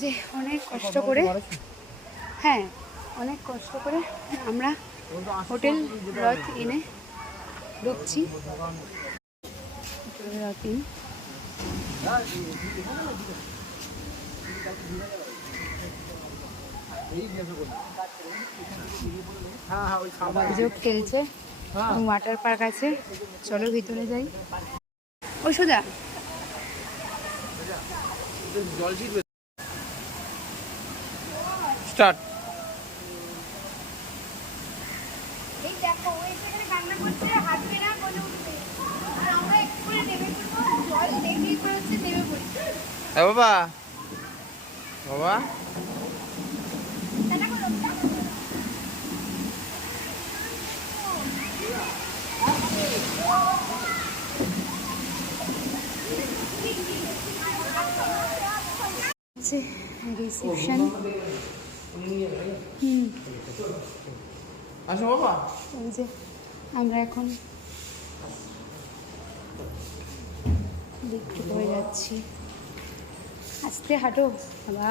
যে অনেক কষ্ট করে, হ্যাঁ অনেক কষ্ট করে আমরা হোটেল রথ ইনে ঢুকছি। রথ ইন খেলছে, ওয়াটার পার্ক আছে, চলো ভিতরে যাই। ও সোজা স্টার্ট। এই দেখো ও এখানে কান্না করছে, হাঁটবে না, বলে উঠবে, আর আমরা একটু করে নেমে পড়বো, জল দেখেই তো হচ্ছে নেমে পড়ি। এ বাবা বাবা রিসেপশন। আসো বাবা। এই যে আমরা এখন লিফট করে যাচ্ছি। আস্তে হাঁটো বাবা।